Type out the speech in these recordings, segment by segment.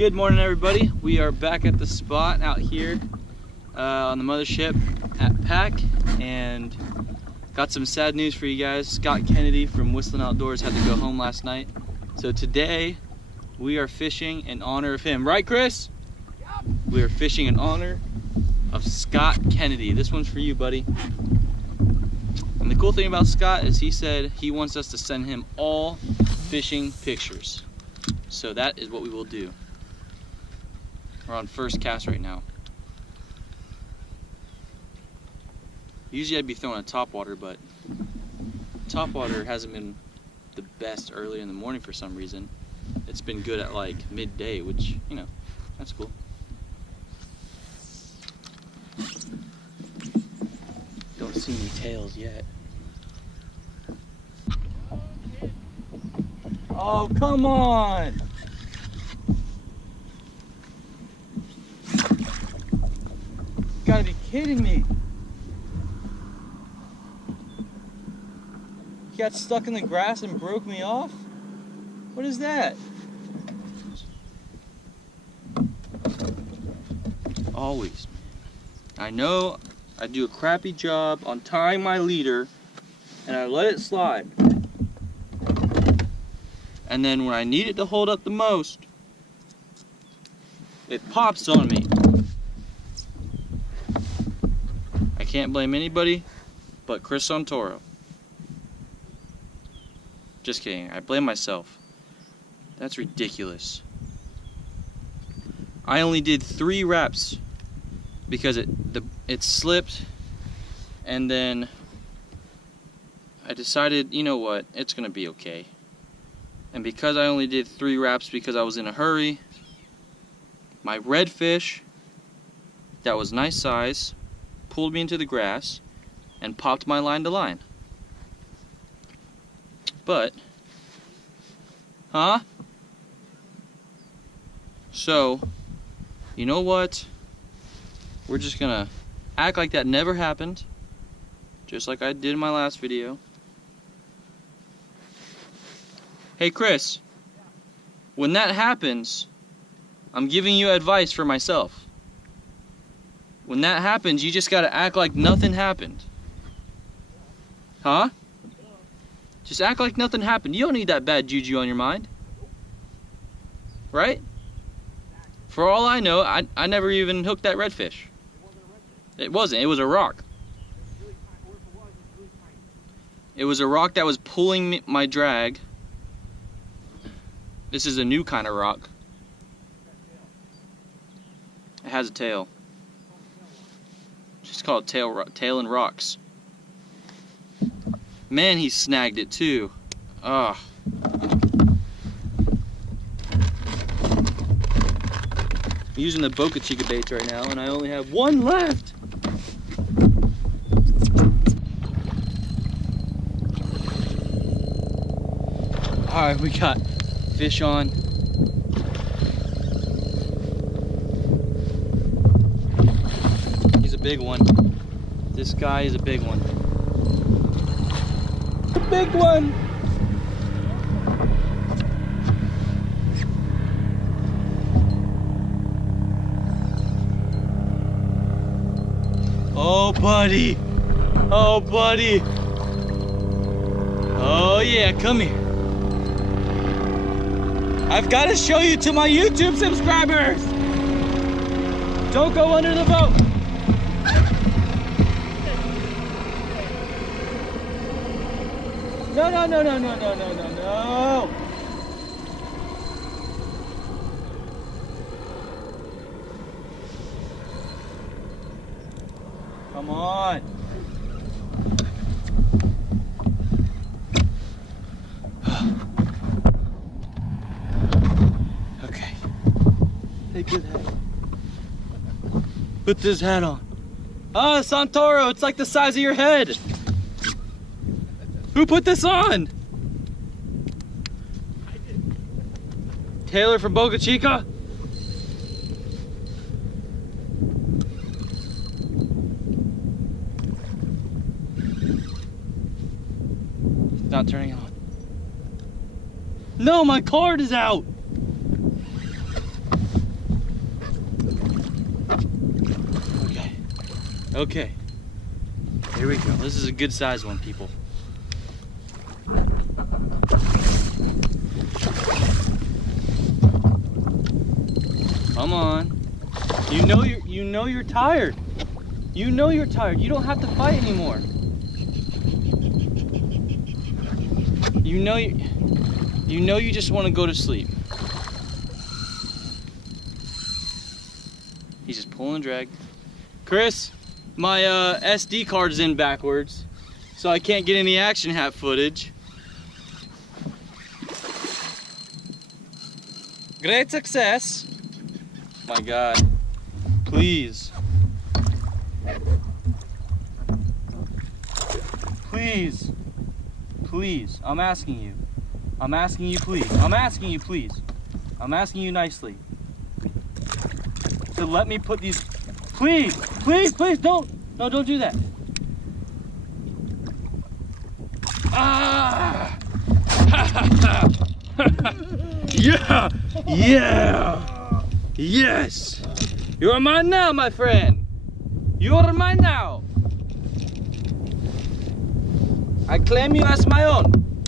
Good morning, everybody. We are back at the spot out here on the mothership at Pack, and got some sad news for you guys. Scott Kennedy from Whistling Outdoors had to go home last night. So today we are fishing in honor of him. Right, Chris? Yep. We are fishing in honor of Scott Kennedy. This one's for you, buddy. And the cool thing about Scott is he said he wants us to send him all fishing pictures. So that is what we will do. We're on first cast right now. Usually I'd be throwing a topwater, but topwater hasn't been the best early in the morning for some reason. It's been good at like midday, which, you know, that's cool. Don't see any tails yet. Oh, come on! You gotta be kidding me. He got stuck in the grass and broke me off? What is that? Always. I know I do a crappy job on tying my leader and I let it slide. And then when I need it to hold up the most, it pops on me. I can't blame anybody but Chris Santoro. Just kidding, I blame myself. That's ridiculous. I only did 3 wraps because it slipped, and then I decided, you know what, it's gonna be okay. And because I only did 3 wraps because I was in a hurry, my redfish that was nice size pulled me into the grass and popped my line to line. But, so, you know what? We're just gonna act like that never happened, just like I did in my last video. Hey Chris, when that happens, I'm giving you advice for myself. When that happens, you just gotta act like nothing happened. Huh? Just act like nothing happened. You don't need that bad juju on your mind. Right? For all I know, I never even hooked that redfish. It wasn't. It was a rock. It was a rock that was pulling my drag. This is a new kind of rock. It has a tail. It's called tail and rocks. Man, he snagged it too. Ugh. I'm using the Boca Chica baits right now, and I only have 1 left. All right, we got fish on. He's a big one. This guy is a big one. A big one! Oh, buddy! Oh, buddy! Oh, yeah, come here. I've got to show you to my YouTube subscribers! Don't go under the boat! No, no, no, no, no, no, no, no, no! Come on! Okay. Take this hat. Put this hat on. Oh, Santoro, it's like the size of your head. Who put this on? I did. Taylor from Boca Chica? It's not turning on. No, my card is out. Okay. Here we go. This is a good size one, people. Come on. You know you're tired. You know you're tired. You don't have to fight anymore. You know you just want to go to sleep. He's just pulling and drag. Chris, my SD card's in backwards, so I can't get any action hat footage. Great success. My God, please. Please. Please, I'm asking you. I'm asking you, please. I'm asking you, please. I'm asking you nicely. To let me put these, please, please, please, don't. No, don't do that. Ah! Yeah! Yeah! Yes! You are mine now, my friend. You are mine now. I claim you as my own.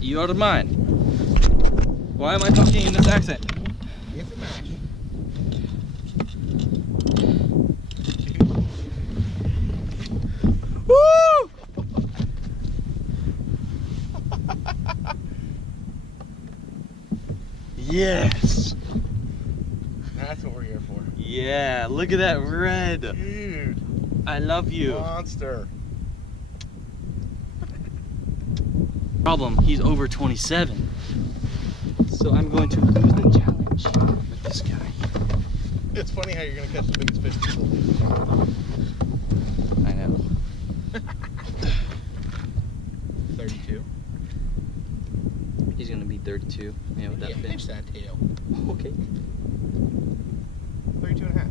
You are mine. Why am I talking in this accent? Woo! Yes. That's what we're here for. Yeah, look at that red. Dude. I love you. Monster. Problem, he's over 27. So I'm going to lose the challenge with this guy. It's funny how you're going to catch the biggest fish people lose. I know. 32. He's going to be 32. Yeah, with that Yeah, fin. pinch that tail. Okay. 32 and a half.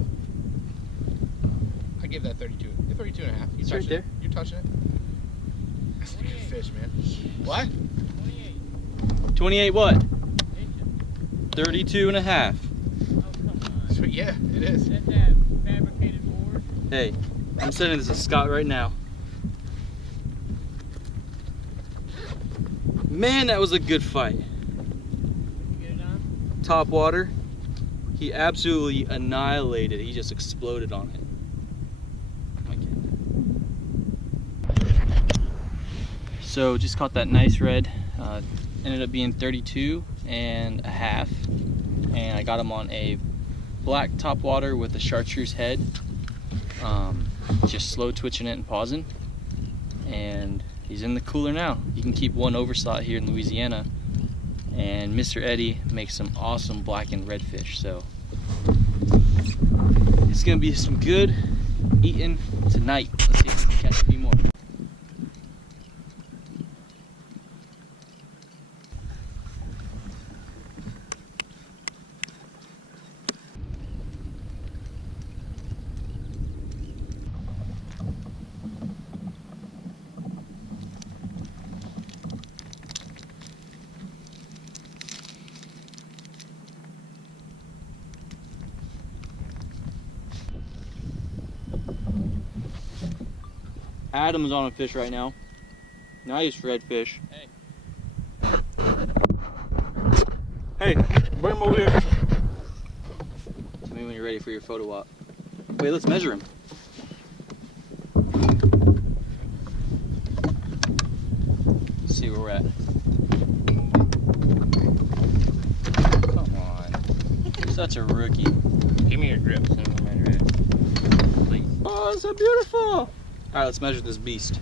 I give that 32. You're 32 and a half. It's right there. You're touching it. That's a good fish, man. What? 28 what? 32 and a half. Sweet, yeah, it is. That's that fabricated board. Hey, I'm sending this to Scott right now. Man, that was a good fight. You get it on? Top water. He absolutely annihilated. He just exploded on it. So just caught that nice red. Ended up being 32 and a half. And I got him on a black top water with a chartreuse head. Just slow twitching it and pausing. And he's in the cooler now. You can keep one overslot here in Louisiana. And Mr. Eddie makes some awesome black and red fish. So it's gonna be some good eating tonight. Let's see if we can catch a few more. Adam's on a fish right now. Nice red fish. Hey. Hey, bring him over here. Tell me when you're ready for your photo op. Wait, let's measure him. Let's see where we're at. Come on. You're such a rookie. Give me your grip so I'm ready. Please. Oh, it's so beautiful. All right, let's measure this beast.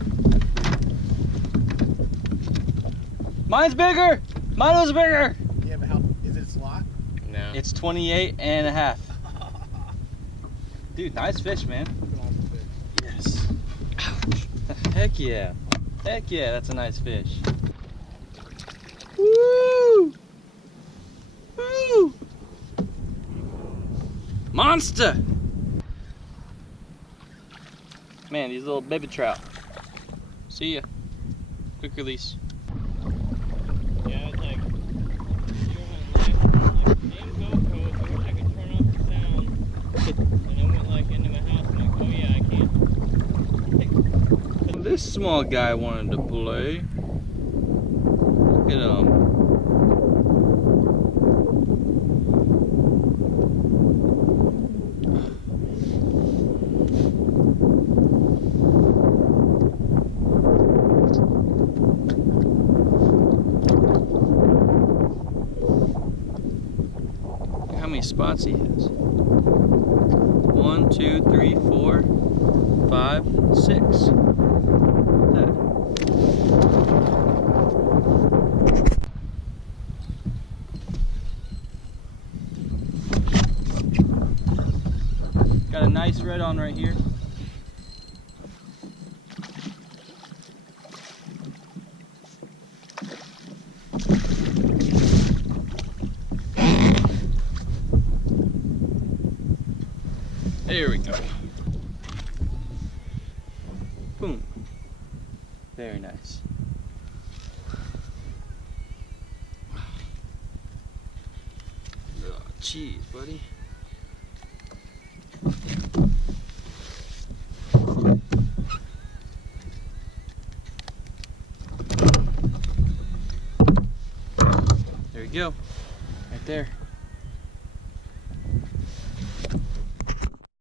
Mine's bigger. Mine was bigger. Yeah, but how is it a slot? No. It's 28 and a half. Dude, nice fish, man. Look at all the fish. Yes. Ouch. Heck yeah. Heck yeah, that's a nice fish. Woo! Woo! Monster! Man, these little baby trout. See ya. Quick release. Yeah, it's like, you were like, damn GoPro, I wish I could turn off the sound. And I went like into my house and like, oh yeah, I small guy wanted to play. Look at him. Look how many spots he has. 1, 2, 3, 4, 5, 6. Look at that. Got a nice red on right here. There we go. Boom. Very nice. Oh, jeez, buddy. There you go. Right there.